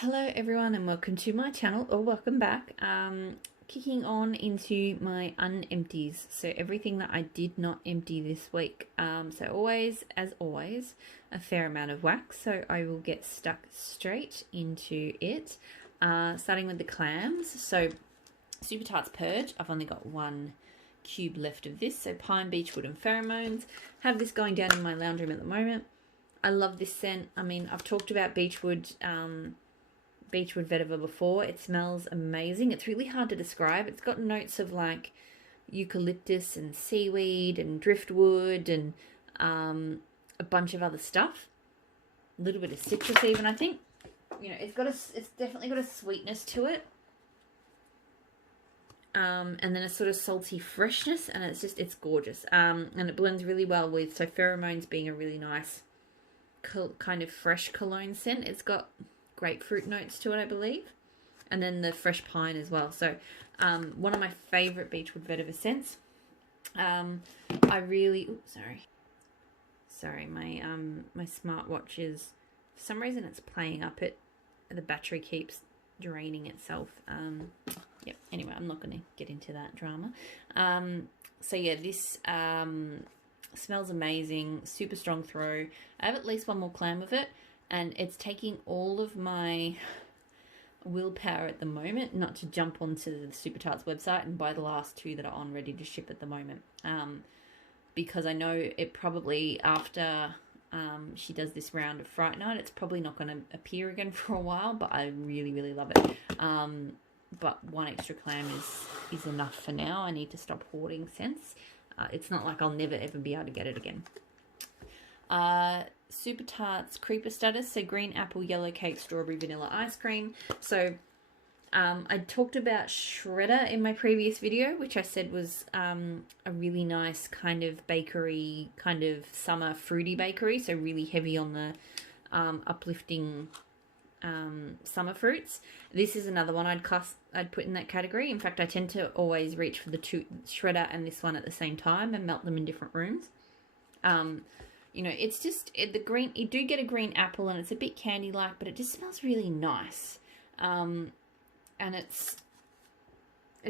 Hello everyone and welcome to my channel, or welcome back. Kicking on into my unempties, so everything that I did not empty this week. So always, as always, a fair amount of wax, so I will get stuck straight into it. Starting with the clams. So Super Tarts Purge, I've only got one cube left of this, so Pine, Beechwood and Pheromones. Have this going down in my lounge room at the moment. I love this scent. I mean, I've talked about Beechwood vetiver before. It smells amazing. It's really hard to describe. It's got notes of like eucalyptus and seaweed and driftwood and a bunch of other stuff. A little bit of citrus even, I think. You know, it's definitely got a sweetness to it. And then a sort of salty freshness, and it's gorgeous. And it blends really well with, so Pheromones being a really nice kind of fresh cologne scent. It's got grapefruit notes to it, I believe, and then the fresh pine as well. So one of my favorite Beechwood vetiver scents. I really sorry, my smartwatch is, for some reason it's playing up, the battery keeps draining itself. Yep, anyway, I'm not going to get into that drama. So yeah, this smells amazing, super strong throw. I have at least one more clam of it, and it's taking all of my willpower at the moment not to jump onto the Super Tarts website and buy the last two that are on ready to ship at the moment. Because I know it probably, after she does this round of Fright Night, it's probably not going to appear again for a while, but I really, really love it. But one extra clam is enough for now. I need to stop hoarding scents. It's not like I'll never ever be able to get it again. Super Tarts Creeper Status, so green apple, yellow cake, strawberry, vanilla ice cream. So I talked about Shredder in my previous video, which I said was a really nice kind of bakery, kind of summer fruity bakery, so really heavy on the uplifting summer fruits. This is another one I'd put in that category. In fact, I tend to always reach for the two, Shredder and this one, at the same time and melt them in different rooms. You know, it's just the green. You do get a green apple, and it's a bit candy-like, but it just smells really nice. And it's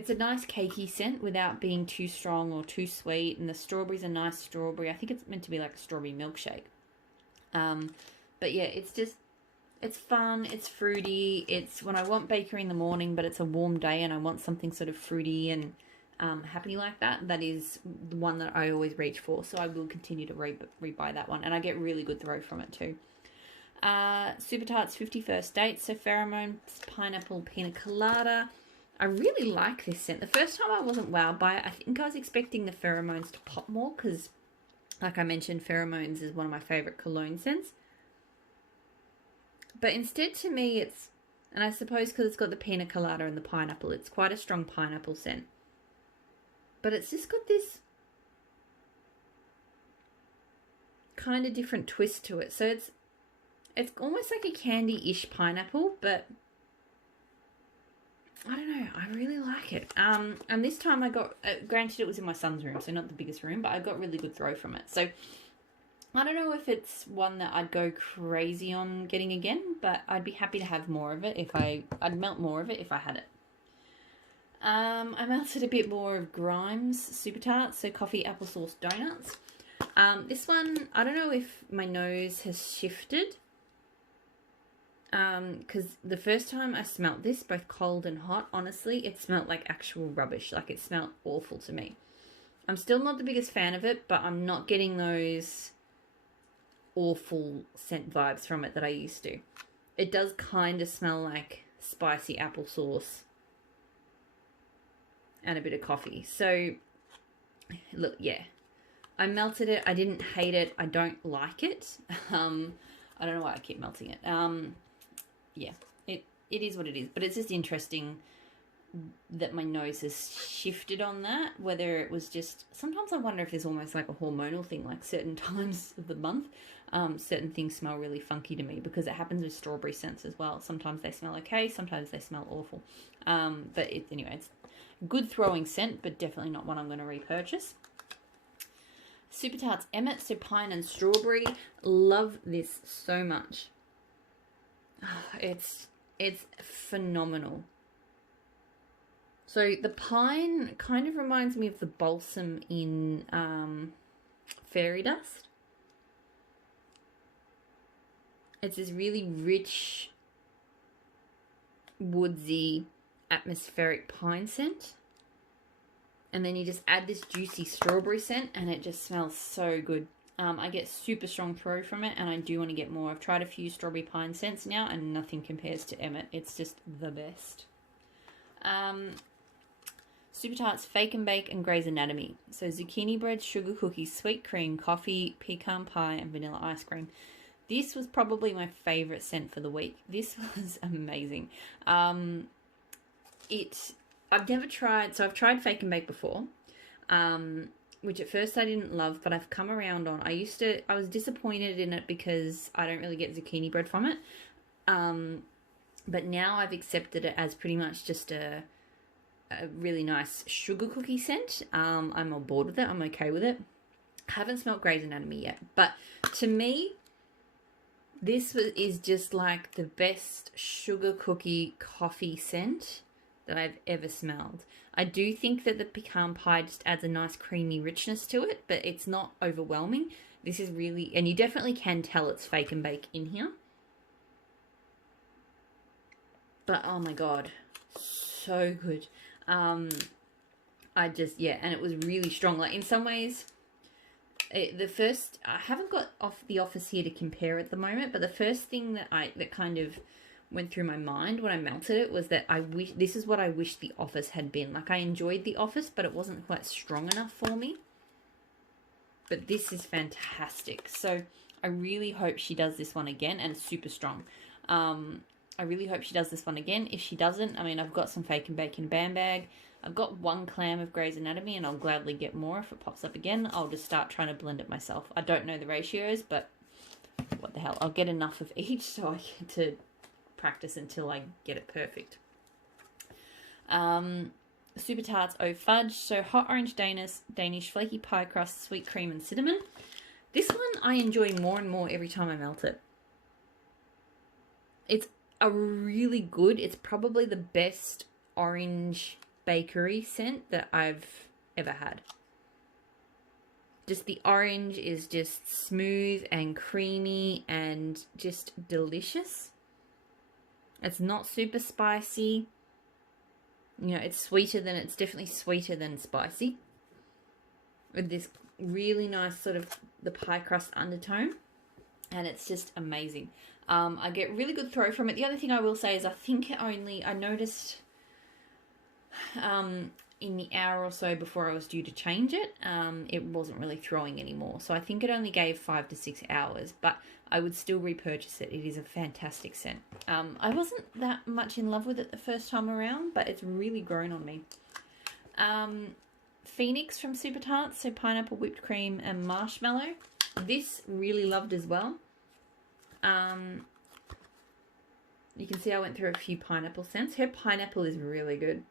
a nice cakey scent without being too strong or too sweet. And the strawberry's a nice strawberry. I think it's meant to be like a strawberry milkshake. But yeah, it's fun. It's fruity. It's when I want bakery in the morning, but it's a warm day and I want something sort of fruity and happy like that. That is the one that I always reach for, so I will continue to rebuy that one, and I get really good throw from it too. Super Tarts 51st Date, so Pheromones, Pineapple, Pina Colada. I really like this scent. The first time I wasn't wowed by it. I think I was expecting the Pheromones to pop more because, like I mentioned, Pheromones is one of my favorite cologne scents. But instead, to me, it's, and I suppose because it's got the Pina Colada and the pineapple, it's quite a strong pineapple scent. But it's just got this kind of different twist to it. So it's almost like a candy-ish pineapple, but I don't know. I really like it. And this time I got, granted it was in my son's room, so not the biggest room, but I got really good throw from it. So I don't know if it's one that I'd go crazy on getting again, but I'd be happy to have more of it I'd melt more of it if I had it. I melted a bit more of Grimes Super Tarts, so coffee applesauce donuts. This one, I don't know if my nose has shifted. Because the first time I smelt this, both cold and hot, honestly, it smelt like actual rubbish. Like, it smelled awful to me. I'm still not the biggest fan of it, but I'm not getting those awful scent vibes from it that I used to. It does kind of smell like spicy applesauce and a bit of coffee. So, look, yeah. I melted it. I didn't hate it. I don't like it. I don't know why I keep melting it. Yeah, it is what it is. But it's just interesting that my nose has shifted on that. Whether it was just... Sometimes I wonder if there's almost like a hormonal thing. Like certain times of the month, certain things smell really funky to me. Because it happens with strawberry scents as well. Sometimes they smell okay. Sometimes they smell awful. But anyway, it's good throwing scent, but definitely not one I'm going to repurchase. Super Tarts Emmett, so pine and strawberry. Love this so much. It's It's phenomenal. So the pine kind of reminds me of the balsam in fairy dust. It's this really rich, woodsy, atmospheric pine scent. And then you just add this juicy strawberry scent and it just smells so good. I get super strong throw from it and I do want to get more. I've tried a few strawberry pine scents now and nothing compares to Emmett. It's just the best. Super Tarts Fake and Bake and Grey's Anatomy. So zucchini bread, sugar cookies, sweet cream, coffee, pecan pie and vanilla ice cream. This was probably my favourite scent for the week. This was amazing. I've never tried, so I've tried Fake and Bake before, which at first I didn't love, but I've come around on. I was disappointed in it because I don't really get zucchini bread from it. But now I've accepted it as pretty much just a really nice sugar cookie scent. I'm on board with it. I'm okay with it. I haven't smelled Grey's Anatomy yet, but to me, this is just like the best sugar cookie coffee scent that I've ever smelled. I do think that the pecan pie just adds a nice creamy richness to it, but it's not overwhelming. This is really, and you definitely can tell it's Fake and Bake in here. But oh my god, so good. And it was really strong. Like in some ways, I haven't got off the office here to compare at the moment, but the first thing that kind of went through my mind when I melted it was that this is what I wish the office had been. Like I enjoyed the office, but it wasn't quite strong enough for me. But this is fantastic. So I really hope she does this one again, and it's super strong. I really hope she does this one again. If she doesn't, I mean, I've got some Fake and Bake in a bam bag. I've got 1 clam of Grey's Anatomy, and I'll gladly get more if it pops up again. I'll just start trying to blend it myself. I don't know the ratios, but what the hell. I'll get enough of each so I get to practice until I get it perfect. Super Tarts Au Fudge. So hot orange Danish flaky pie crust, sweet cream and cinnamon. This one I enjoy more and more every time I melt it. It's a really good, it's probably the best orange bakery scent that I've ever had. Just the orange is just smooth and creamy and just delicious. It's not super spicy. You know, it's definitely sweeter than spicy. With this really nice sort of the pie crust undertone. And it's just amazing. I get really good throw from it. The other thing I will say is I noticed in the hour or so before I was due to change it, it wasn't really throwing anymore. So I think it only gave 5 to 6 hours, but I would still repurchase it. It is a fantastic scent. I wasn't that much in love with it the first time around, but it's really grown on me. Phoenix from Super Tarts, so pineapple, whipped cream, and marshmallow. This really loved as well. You can see I went through a few pineapple scents. Her pineapple is really good.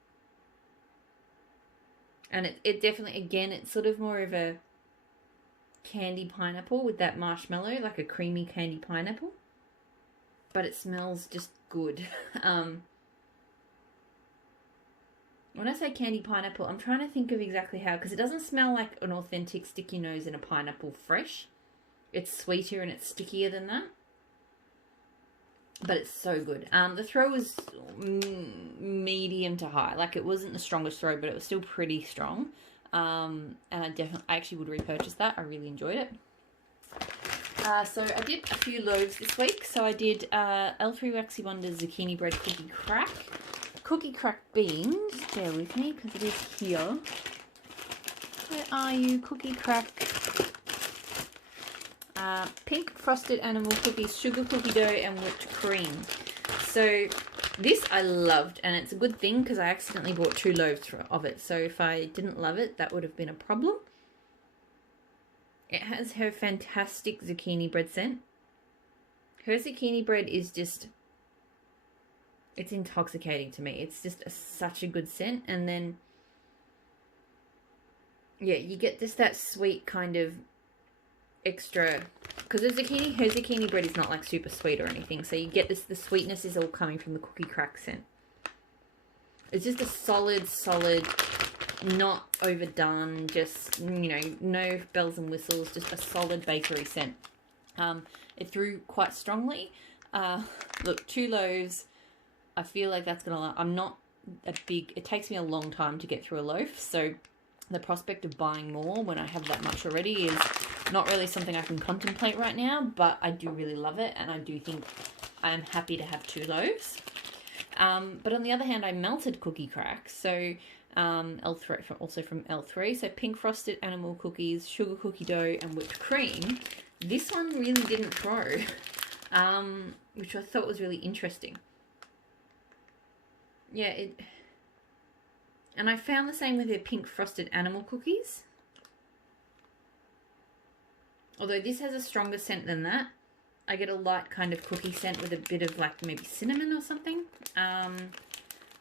And it definitely, again, it's sort of more of a candy pineapple with that marshmallow, like a creamy candy pineapple. But it smells just good. When I say candy pineapple, I'm trying to think of exactly how, because it doesn't smell like an authentic sticky nose in a pineapple fresh. It's sweeter and it's stickier than that. But it's so good. The throw was medium to high. Like, it wasn't the strongest throw, but it was still pretty strong. And I actually would repurchase that. I really enjoyed it. So I did a few loaves this week. So I did L3 Waxy Wonders Zucchini Bread Cookie Crack. Cookie Crack beans. Bear with me, because it is here. Where are you, Cookie Crack? Pink frosted animal cookies, sugar cookie dough, and whipped cream. So this I loved, and it's a good thing because I accidentally bought 2 loaves of it. So if I didn't love it, that would have been a problem. It has her fantastic zucchini bread scent. Her zucchini bread is just, it's intoxicating to me. It's just such a good scent. And then, yeah, you get just that sweet kind of, extra, because her zucchini bread is not like super sweet or anything, so you get this, the sweetness is all coming from the cookie crack scent. It's just a solid, not overdone, just, you know, no bells and whistles, just a solid bakery scent. It threw quite strongly. Look, 2 loaves, I feel like that's gonna, I'm not a big, it takes me a long time to get through a loaf, so the prospect of buying more when I have that much already is not really something I can contemplate right now, but I do really love it, and I do think I'm happy to have 2 loaves. But on the other hand, I melted cookie cracks, so L3, also from L3, so pink frosted animal cookies, sugar cookie dough, and whipped cream. This one really didn't throw, which I thought was really interesting. Yeah, and I found the same with their pink frosted animal cookies. Although this has a stronger scent than that. I get a light kind of cookie scent with a bit of like maybe cinnamon or something.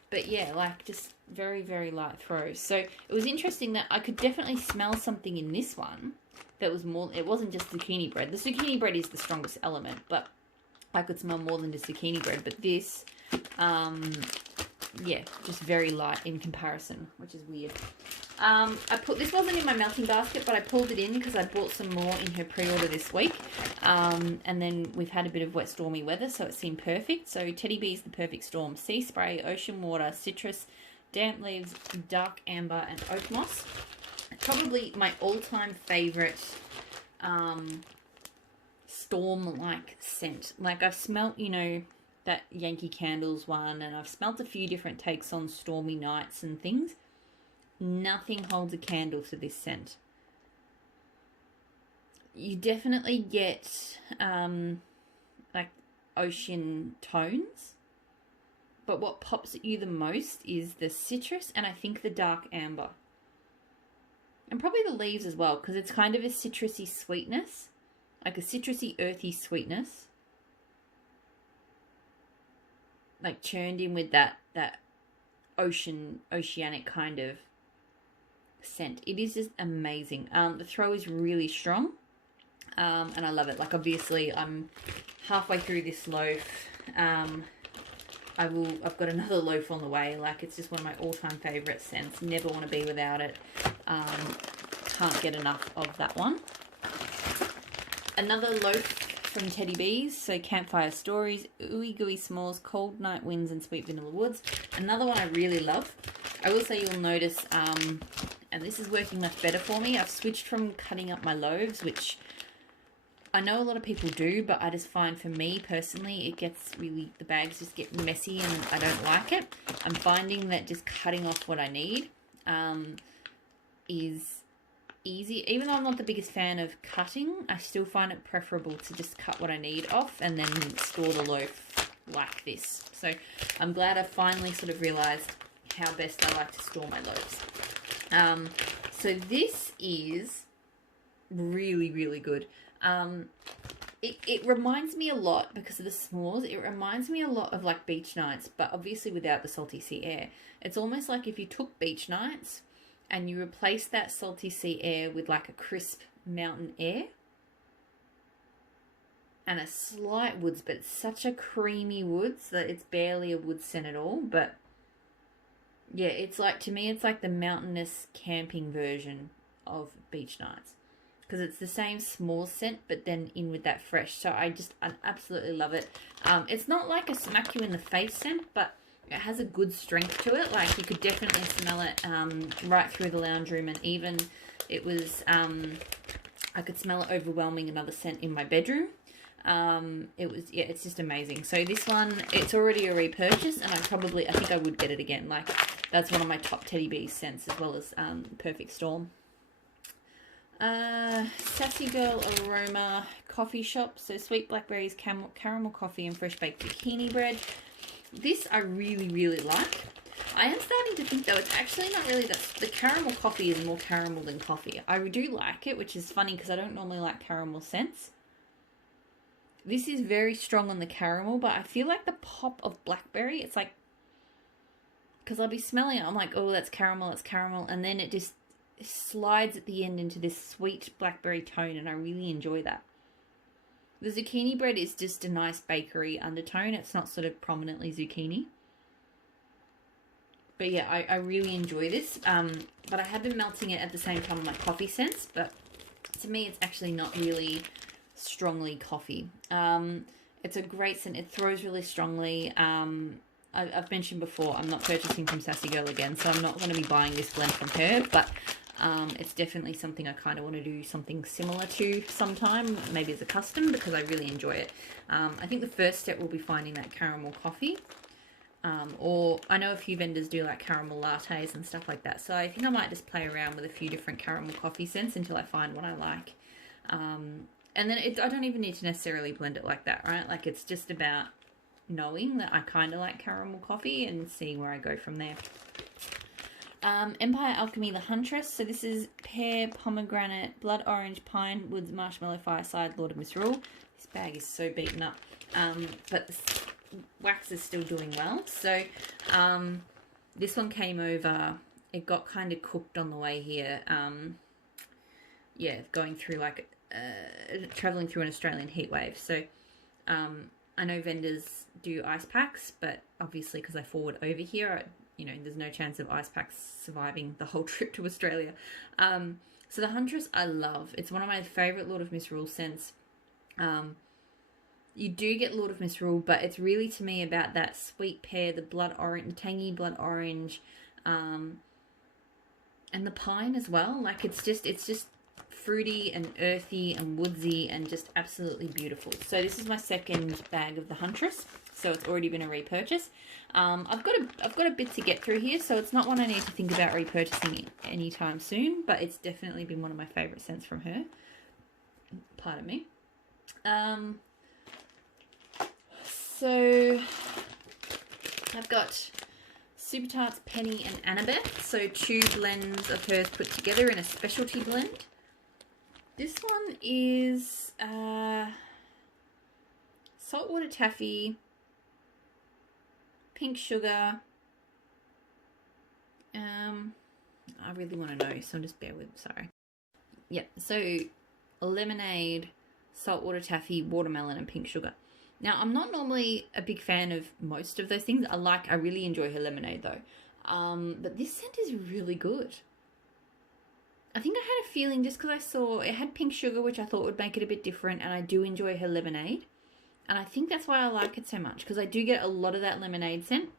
But yeah, like just very, very light throws. So it was interesting that I could definitely smell something in this one that was more, it wasn't just zucchini bread. The zucchini bread is the strongest element, but I could smell more than just zucchini bread. But this, yeah, just very light in comparison, which is weird. This wasn't in my melting basket, but I pulled it in because I bought some more in her pre-order this week. And then we've had a bit of wet, stormy weather, so it seemed perfect. So Teddy Bees, the perfect storm: sea spray, ocean water, citrus, damp leaves, dark amber, and oak moss. Probably my all-time favorite storm-like scent. Like I've smelt, you know, that Yankee Candles one, and I've smelt a few different takes on stormy nights and things. Nothing holds a candle to this scent. You definitely get like ocean tones, but what pops at you the most is the citrus and I think the dark amber. And probably the leaves as well, because it's kind of a citrusy sweetness, like a citrusy earthy sweetness, like churned in with that oceanic kind of scent. It is just amazing. The throw is really strong, and I love it. Like obviously I'm halfway through this loaf. I've got another loaf on the way. Like it's just one of my all-time favorite scents. Never want to be without it. Can't get enough of that one. Another loaf from Teddy Bees, so Campfire Stories, Ooey Gooey S'mores, Cold Night Winds, and Sweet Vanilla Woods. Another one I really love. I will say you'll notice, and this is working much better for me, I've switched from cutting up my loaves, which I know a lot of people do, but I just find for me personally, it gets really, the bags just get messy and I don't like it. I'm finding that just cutting off what I need is easy. Even though I'm not the biggest fan of cutting, I still find it preferable to just cut what I need off and then store the loaf like this. So I'm glad I finally sort of realized how best I like to store my loaves. So this is really, really good. It reminds me a lot, because of the s'mores, it reminds me a lot of like beach nights, but obviously without the salty sea air. It's almost like if you took beach nights and you replace that salty sea air with like a crisp mountain air and a slight woods, but it's such a creamy woods that it's barely a wood scent at all. But yeah, it's like, to me, it's like the mountainous camping version of beach nights, because it's the same s'mores scent, but then in with that fresh. So I absolutely love it. It's not like a smack you in the face scent, but it has a good strength to it. Like you could definitely smell it right through the lounge room, and even it was, I could smell it overwhelming another scent in my bedroom. It was, yeah, it's just amazing. So this one, it's already a repurchase, and I think I would get it again. Like that's one of my top Teddy Bees scents, as well as Perfect Storm. Sassy Girl Aroma Coffee Shop. So sweet blackberries, caramel coffee, and fresh baked zucchini bread. This I really, really like. I am starting to think, though, it's actually not really the caramel coffee is more caramel than coffee. I do like it, which is funny because I don't normally like caramel scents. This is very strong on the caramel, but I feel like the pop of blackberry, it's like, because I'll be smelling it, I'm like, oh, that's caramel, and then it just, slides at the end into this sweet blackberry tone, and I really enjoy that. The zucchini bread is just a nice bakery undertone. It's not sort of prominently zucchini. But yeah, I really enjoy this. But I have been melting it at the same time on my coffee scents. But to me, it's actually not really strongly coffee. It's a great scent. It throws really strongly. I've mentioned before, I'm not purchasing from Sassy Girl again, so I'm not going to be buying this blend from her. But it's definitely something I kind of want to do something similar to sometime, maybe as a custom, because I really enjoy it. I think the first step will be finding that caramel coffee. Or I know a few vendors do like caramel lattes and stuff like that. So I think I might just play around with a few different caramel coffee scents until I find what I like. And then I don't even need to necessarily blend it like that, right? Like it's just about knowing that I kind of like caramel coffee and seeing where I go from there. Empire Alchemy The Huntress. So this is pear, pomegranate, blood orange, pine woods, marshmallow, fireside, Lord of Misrule. This bag is so beaten up. But wax is still doing well. So this one came over, it got kind of cooked on the way here. Yeah, going through like traveling through an Australian heat wave. So I know vendors do ice packs, but obviously because I forward over here, there's no chance of ice packs surviving the whole trip to Australia. So the Huntress I love. It's one of my favorite Lord of Misrule scents. You do get Lord of Misrule, but it's really to me about that sweet pear, the blood orange, the tangy blood orange, and the pine as well. Like it's just fruity and earthy and woodsy and just absolutely beautiful. So this is my second bag of the Huntress. So it's already been a repurchase. I've got a bit to get through here, so it's not one I need to think about repurchasing anytime soon. But it's definitely been one of my favorite scents from her. Pardon me. So I've got Super Tarts, Penny and Annabeth. So 2 blends of hers put together in a specialty blend. This one is saltwater taffy, pink sugar. I really want to know, so just bear with, sorry. Yep, so lemonade, saltwater taffy, watermelon and pink sugar. Now, I'm not normally a big fan of most of those things. I really enjoy her lemonade though. But this scent is really good. I think I had a feeling just because I saw it had pink sugar, which I thought would make it a bit different, and I do enjoy her lemonade. And I think that's why I like it so much, because I do get a lot of that lemonade scent.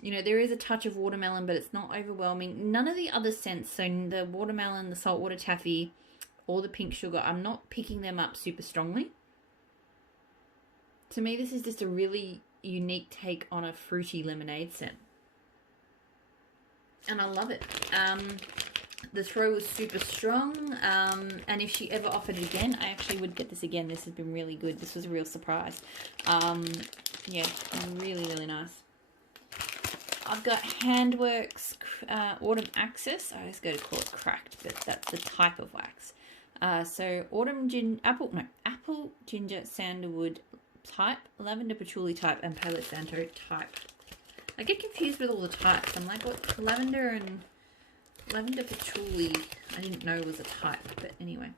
There is a touch of watermelon, but it's not overwhelming. None of the other scents, so the watermelon, the saltwater taffy, or the pink sugar, I'm not picking them up super strongly. To me, this is just a really unique take on a fruity lemonade scent. And I love it. The throw was super strong. And if she ever offered it again, I actually would get this again. This has been really good. This was a real surprise. Yeah, really, really nice. I've got Handworks Autumn Axis. I was going to call it cracked, but that's the type of wax. So apple, ginger, sandalwood type, lavender patchouli type, and Palo Santo type. I get confused with all the types. I'm like, what, lavender and lavender patchouli I didn't know was a type, but anyway.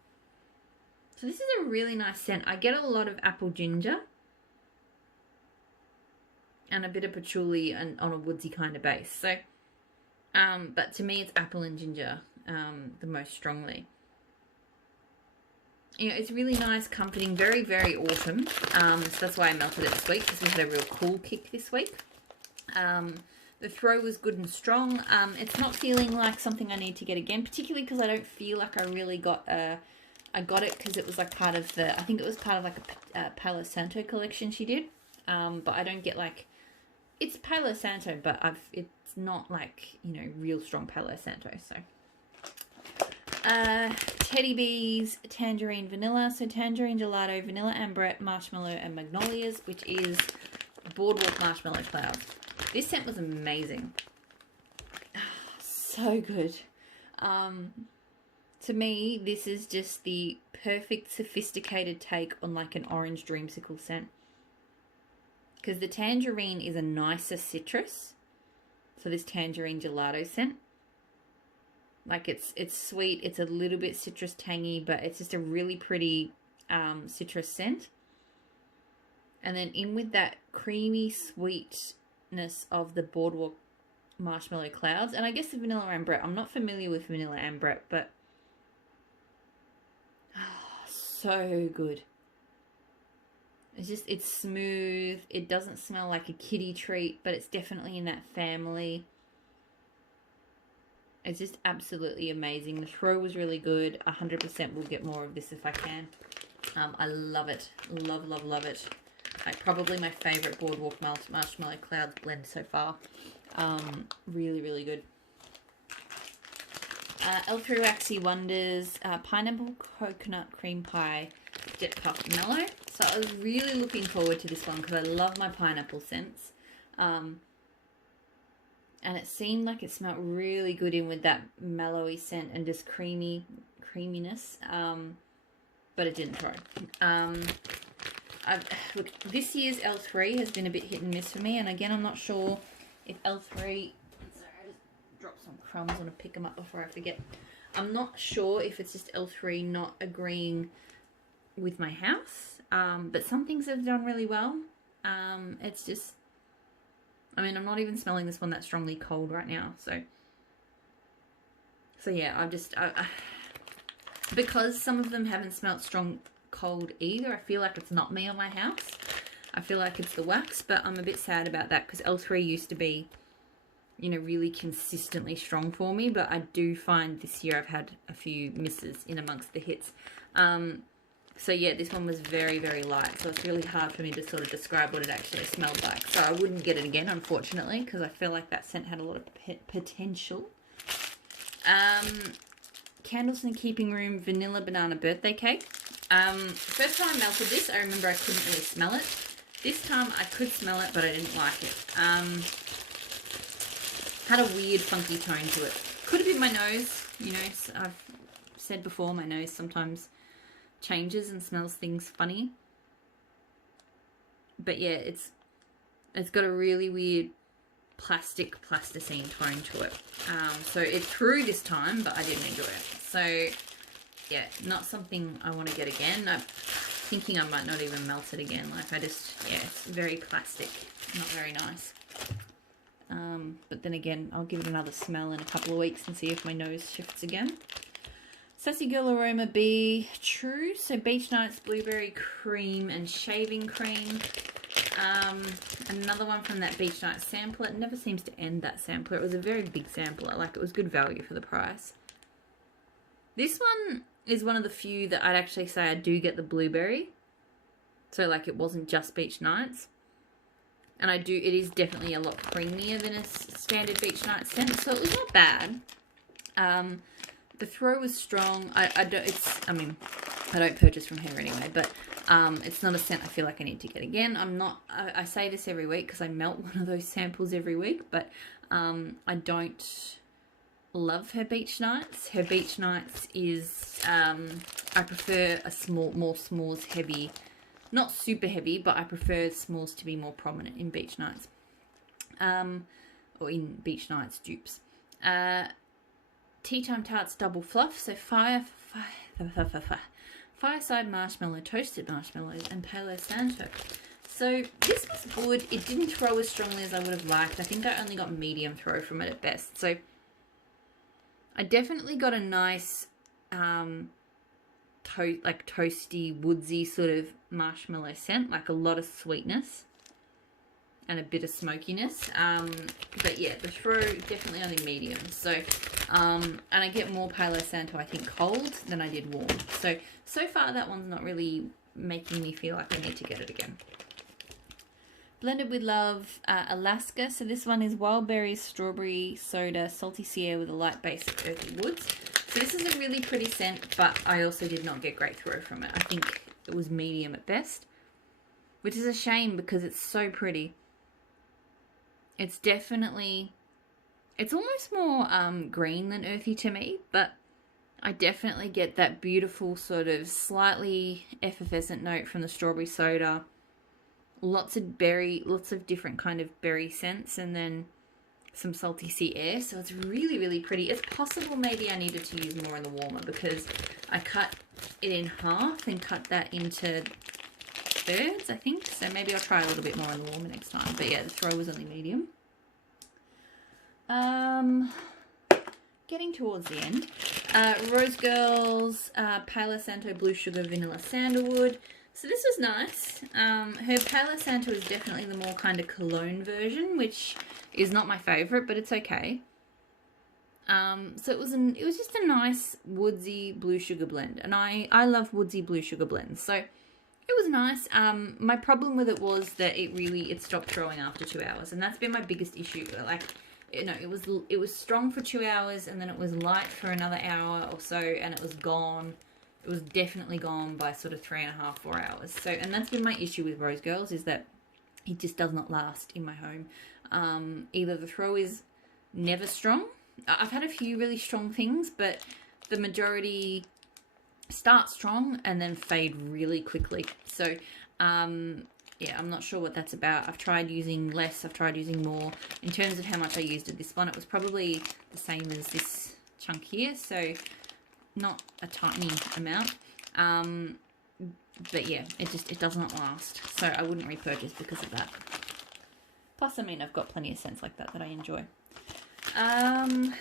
So this is a really nice scent. I get a lot of apple ginger and a bit of patchouli and on a woodsy kind of base. So, but to me it's apple and ginger the most strongly. It's really nice, comforting, very, very autumn. So that's why I melted it this week, because we had a real cool kick this week. The throw was good and strong. It's not feeling like something I need to get again, particularly because I don't feel like I really got I got it because it was like part of I think it was part of like a Palo Santo collection she did. But I don't get like, it's Palo Santo, but it's not like, real strong Palo Santo, so. Teddy Bees, Tangerine Vanilla. So Tangerine Gelato, Vanilla Ambrette, Marshmallow and Magnolias, which is Boardwalk Marshmallow Clouds. This scent was amazing. So good. To me, this is just the perfect sophisticated take on like an orange dreamsicle scent. Because the tangerine is a nicer citrus. So this Tangerine Gelato scent. Like it's sweet, it's a little bit citrus tangy, but it's just a really pretty citrus scent. And then in with that creamy sweetness of the Boardwalk Marshmallow Clouds. And I guess the vanilla ambrette. I'm not familiar with vanilla ambrette, but so good. It's smooth. It doesn't smell like a kiddie treat, but it's definitely in that family. It's just absolutely amazing. The throw was really good. 100% will get more of this if I can. I love it. Love, love, love it. Like probably my favourite Boardwalk Marshmallow Clouds blend so far. Really, really good. L3 Waxy Wonders Pineapple Coconut Cream Pie Jet Puff Mellow. So I was really looking forward to this one because I love my pineapple scents. And it seemed like it smelled really good in with that mellowy scent and just creaminess. But it didn't throw. Look, this year's L3 has been a bit hit and miss for me, and again, I'm not sure if L3... Sorry, I just dropped some crumbs. I want to pick them up before I forget. I'm not sure if it's just L3 not agreeing with my house, but some things have done really well. It's just... I mean, I'm not even smelling this one that strongly cold right now, so yeah, because some of them haven't smelt strong cold either, I feel like it's not me or my house. I feel like it's the wax, but I'm a bit sad about that because L3 used to be, you know, really consistently strong for me, but I do find this year I've had a few misses in amongst the hits. So yeah, this one was very, very light, so it's really hard for me to sort of describe what it actually smelled like. So I wouldn't get it again, unfortunately, because I feel like that scent had a lot of potential. Candles in the Keeping Room Vanilla Banana Birthday Cake. First time I melted this, I remember I couldn't really smell it. This time I could smell it, but I didn't like it. Had a weird funky tone to it. Could have been my nose, you know, I've said before, my nose sometimes changes and smells things funny. But yeah, it's got a really weird plasticine tone to it. So it threw this time, but I didn't enjoy it. So yeah, not something I want to get again. I'm thinking I might not even melt it again. Like yeah, it's very plastic, not very nice. But then again, I'll give it another smell in a couple of weeks and see if my nose shifts again. Sassy Girl Aroma Be True. So Beach Nights Blueberry Cream and Shaving Cream. Another one from that Beach Night sampler. It never seems to end, that sampler. It was a very big sampler. Like, it was good value for the price. This one is one of the few that I'd actually say I do get the blueberry. So, like, it wasn't just Beach Nights. And it is definitely a lot creamier than a standard Beach Night scent. So it was not bad. The throw was strong. I don't purchase from here anyway, but it's not a scent I feel like I need to get again. I say this every week because I melt one of those samples every week, but I don't love her Beach Nights. Her Beach Nights is, I prefer a more s'mores heavy, not super heavy, but I prefer s'mores to be more prominent in Beach Nights, or in Beach Nights dupes. Tea Time Tarts Double Fluff, so Fireside Marshmallow, Toasted Marshmallows, and Palo Santo. So this was good. It didn't throw as strongly as I would have liked. I think I only got medium throw from it at best. So I definitely got a nice toasty, woodsy sort of marshmallow scent, like a lot of sweetness and a bit of smokiness. But yeah, the throw definitely only medium. So, and I get more Palo Santo, I think, cold than I did warm. So far that one's not really making me feel like I need to get it again. Blended with Love, Alaska. So this one is wild berries, strawberry, soda, salty sea air with a light base of earthy woods. So this is a really pretty scent, but I also did not get great throw from it. I think it was medium at best, which is a shame because it's so pretty. It's definitely, it's almost more green than earthy to me, but I definitely get that beautiful sort of slightly effervescent note from the strawberry soda. Lots of different kind of berry scents, and then some salty sea air. So it's really, really pretty. It's possible maybe I needed to use more in the warmer because I cut it in half and cut that into thirds, I think. So maybe I'll try a little bit more in the warmer next time. But yeah, the throw was only medium. Getting towards the end. Rose Girls, Palo Santo Blue Sugar Vanilla Sandalwood. So this was nice. Her Palo Santo is definitely the more kind of cologne version, which is not my favourite, but it's okay. So it was just a nice woodsy blue sugar blend, and I love woodsy blue sugar blends. So it was nice. My problem with it was that it stopped throwing after 2 hours, and that's been my biggest issue. Like, you know, it was strong for 2 hours, and then it was light for another hour or so, and it was gone. It was definitely gone by sort of 3.5, 4 hours. So, and that's been my issue with Rose Girls, is that it just does not last in my home. Either the throw is never strong. I've had a few really strong things, but the majority start strong and then fade really quickly. So, yeah, I'm not sure what that's about. I've tried using less, I've tried using more. In terms of how much I used of this one, it was probably the same as this chunk here, so not a tiny amount. But yeah, it does not last, so I wouldn't repurchase because of that. Plus, I mean, I've got plenty of scents like that I enjoy.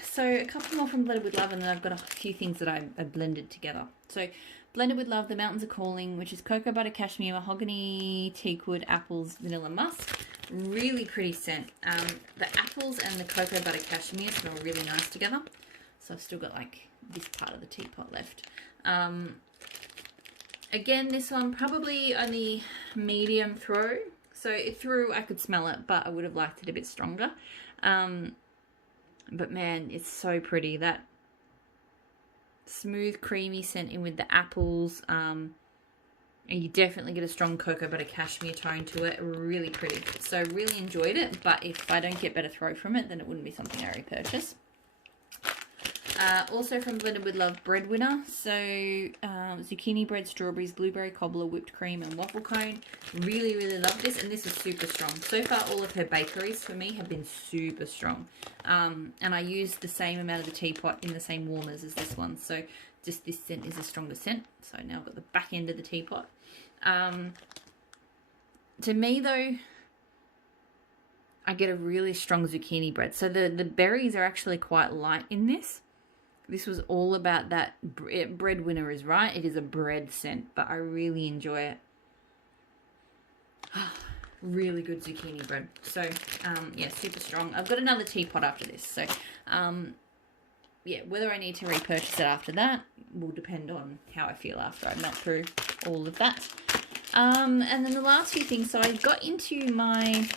So a couple more from Blended with Love, and then I've got a few things that I blended together. So Blended with Love, The Mountains Are Calling, which is cocoa butter, cashmere, mahogany, teakwood, apples, vanilla musk. Really pretty scent. The apples and the cocoa butter cashmere smell really nice together. So I've still got like this part of the teapot left. Again, this one probably only medium throw. So it threw, I could smell it, but I would have liked it a bit stronger. But man, it's so pretty. That smooth, creamy scent in with the apples. And you definitely get a strong cocoa butter cashmere tone to it. Really pretty. So really enjoyed it. But if I don't get better throw from it, then it wouldn't be something I repurchase. Also from Blended with Love, Breadwinner. So zucchini bread, strawberries, blueberry cobbler, whipped cream, and waffle cone. Really, really love this, and this is super strong. So far, all of her bakeries for me have been super strong. And I used the same amount of the teapot in the same warmers as this one. So just this scent is a stronger scent. So now I've got the back end of the teapot. To me, though, I get a really strong zucchini bread. So the berries are actually quite light in this. This was all about that. Breadwinner is right. It is a bread scent, but I really enjoy it. Really good zucchini bread. So, yeah, super strong. I've got another teapot after this. So, yeah, whether I need to repurchase it after that will depend on how I feel after I've met through all of that. And then the last few things. So I got into my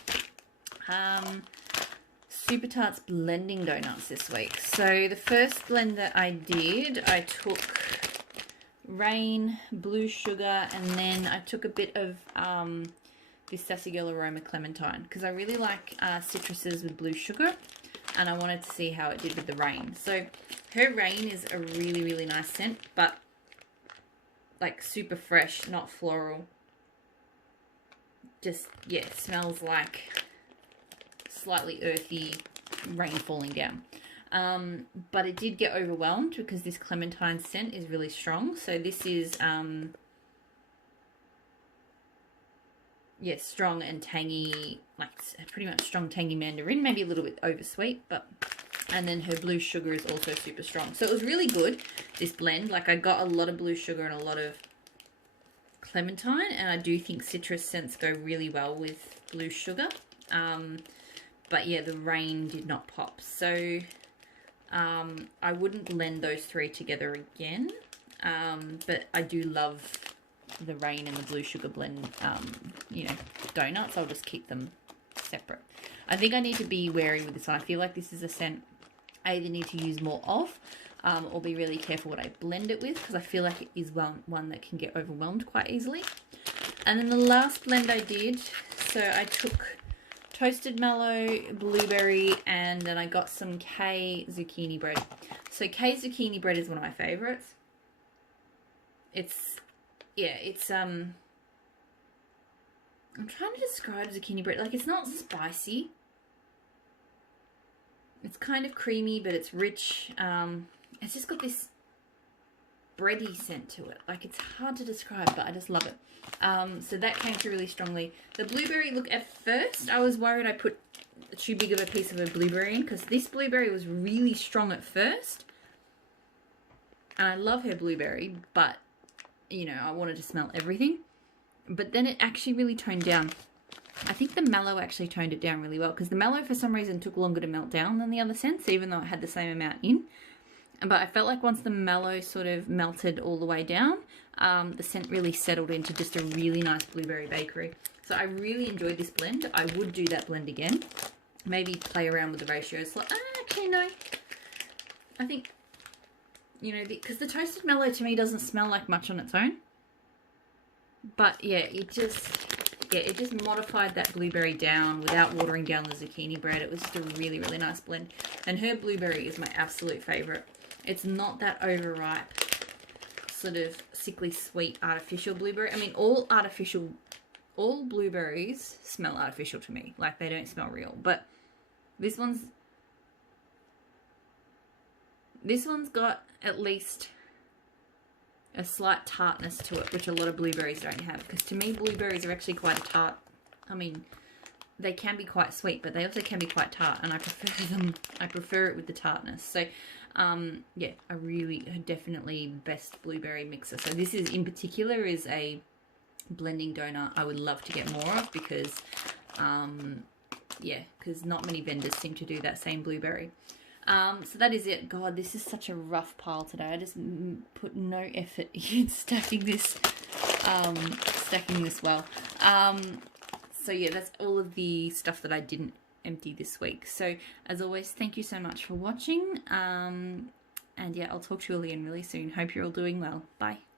Super Tarts blending donuts this week. So the first blend that I did, I took Rain, Blue Sugar, and then I took a bit of this Sassy Girl Aroma Clementine, because I really like citruses with blue sugar, and I wanted to see how it did with the Rain. So her Rain is a really, really nice scent, but like super fresh, not floral. Just, yeah, it smells like slightly earthy rain falling down. But it did get overwhelmed because this clementine scent is really strong. So this is yeah, strong and tangy, like pretty much strong tangy mandarin, maybe a little bit oversweet, but and then her blue sugar is also super strong. So it was really good, this blend. Like I got a lot of blue sugar and a lot of clementine, and I do think citrus scents go really well with blue sugar. But yeah, the Rain did not pop. So I wouldn't blend those three together again. But I do love the Rain and the blue sugar blend, you know, donuts. I'll just keep them separate. I think I need to be wary with this one. I feel like this is a scent I either need to use more of or be really careful what I blend it with, because I feel like it is one that can get overwhelmed quite easily. And then the last blend I did, so I took Toasted Mallow, Blueberry, and then I got some K Zucchini Bread. So K Zucchini Bread is one of my favorites. It's, yeah, it's, I'm trying to describe zucchini bread. Like, it's not spicy. It's kind of creamy, but it's rich. It's just got this bready scent to it. Like, it's hard to describe, but I just love it. So that came through really strongly. The blueberry, look, at first I was worried I put too big of a piece of a blueberry in, because this blueberry was really strong at first. And I love her blueberry, but, you know, I wanted to smell everything. But then it actually really toned down. I think the mallow actually toned it down really well, because the mallow for some reason took longer to melt down than the other scents, even though it had the same amount in. But I felt like once the mallow sort of melted all the way down, the scent really settled into just a really nice blueberry bakery. So I really enjoyed this blend. I would do that blend again. Maybe play around with the ratios. Like, actually, no. I think, you know, because the toasted mallow to me doesn't smell like much on its own. But yeah, it just modified that blueberry down without watering down the zucchini bread. It was just a really, really nice blend. And her blueberry is my absolute favourite. It's not that overripe, sort of sickly sweet artificial blueberry. I mean, all blueberries smell artificial to me. Like, they don't smell real. But this one's got at least a slight tartness to it, which a lot of blueberries don't have. Because to me, blueberries are actually quite a tart. I mean, they can be quite sweet, but they also can be quite tart, and I prefer them. I prefer it with the tartness. So, yeah, definitely best blueberry mixer. So this is, in particular, is a blending donut I would love to get more of, because, yeah, because not many vendors seem to do that same blueberry. So that is it. God, this is such a rough pile today. I just put no effort in stacking this well. So yeah, that's all of the stuff that I didn't empty this week. So as always, thank you so much for watching. And yeah, I'll talk to you all again really soon. Hope you're all doing well. Bye.